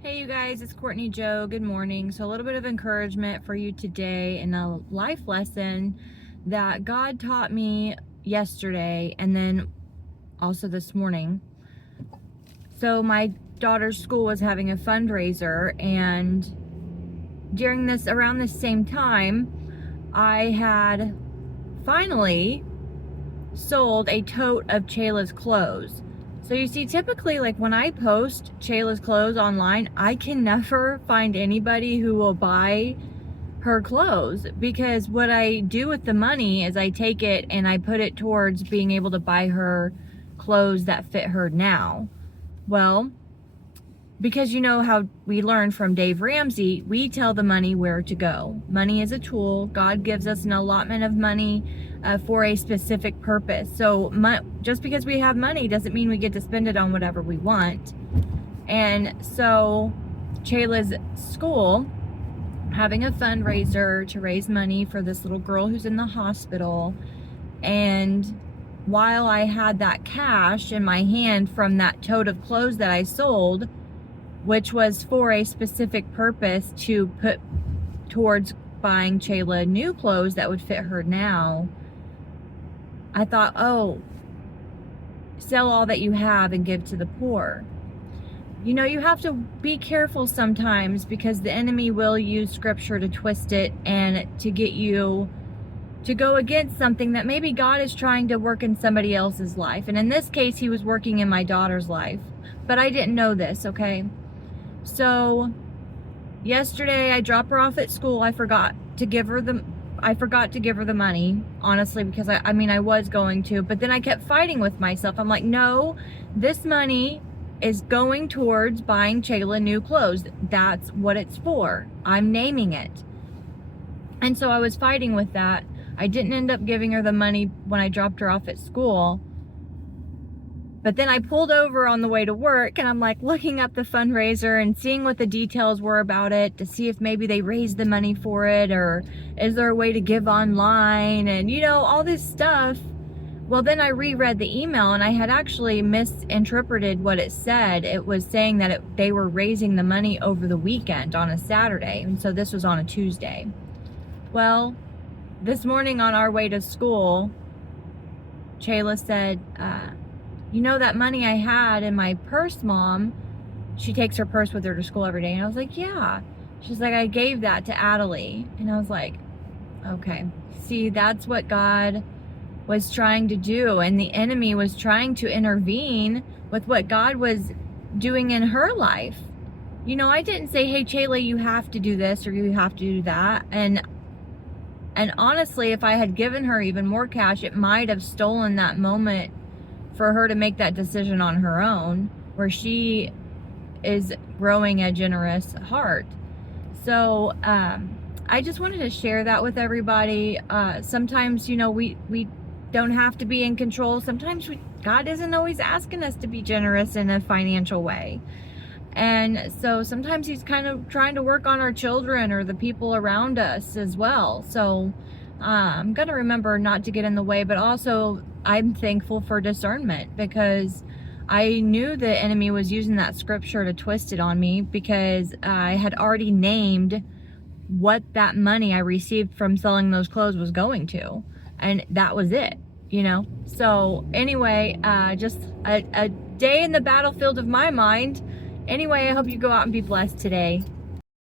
Hey you guys, it's Courtney Joe. Good morning. So a little bit of encouragement for you today and a life lesson that God taught me yesterday and then also this morning. So my daughter's school was having a fundraiser, and around this same time, I had finally sold a tote of Chayla's clothes. So you see, typically, like when I post Chayla's clothes online, I can never find anybody who will buy her clothes, because what I do with the money is I take it and I put it towards being able to buy her clothes that fit her now. Well, because you know how we learned from Dave Ramsey, we tell the money where to go. Money is a tool. God gives us an allotment of money for a specific purpose. So just because we have money doesn't mean we get to spend it on whatever we want. And so Chayla's school having a fundraiser to raise money for this little girl who's in the hospital. And while I had that cash in my hand from that tote of clothes that I sold, which was for a specific purpose to put towards buying Chayla new clothes that would fit her now, I thought, oh, sell all that you have and give to the poor. You know, you have to be careful sometimes, because the enemy will use scripture to twist it and to get you to go against something that maybe God is trying to work in somebody else's life. And in this case, he was working in my daughter's life. But I didn't know this, okay? So yesterday I dropped her off at school. I forgot to give her the money, honestly, because I mean I was going to, but then I kept fighting with myself. I'm like, no, this money is going towards buying Chayla new clothes. That's what it's for. I'm naming it. And so I was fighting with that. I didn't end up giving her the money when I dropped her off at school. But then I pulled over on the way to work, and I'm like looking up the fundraiser and seeing what the details were about it, to see if maybe they raised the money for it, or is there a way to give online, and you know, all this stuff. Well, then I reread the email, and I had actually misinterpreted what it said. It was saying that they were raising the money over the weekend on a Saturday, and so this was on a Tuesday. Well, this morning on our way to school, Chayla said, you know that money I had in my purse, Mom? She takes her purse with her to school every day. And I was like, yeah. She's like, I gave that to Adelie. And I was like, okay. See, that's what God was trying to do. And the enemy was trying to intervene with what God was doing in her life. You know, I didn't say, hey, Chayla, you have to do this or you have to do that. And honestly, if I had given her even more cash, it might have stolen that moment for her to make that decision on her own, where she is growing a generous heart. So I just wanted to share that with everybody. Sometimes, you know, we don't have to be in control. Sometimes God isn't always asking us to be generous in a financial way. And so sometimes he's kind of trying to work on our children or the people around us as well. So I'm going to remember not to get in the way, but also I'm thankful for discernment, because I knew the enemy was using that scripture to twist it on me, because I had already named what that money I received from selling those clothes was going to. And that was it, you know? So anyway, just a day in the battlefield of my mind. Anyway, I hope you go out and be blessed today.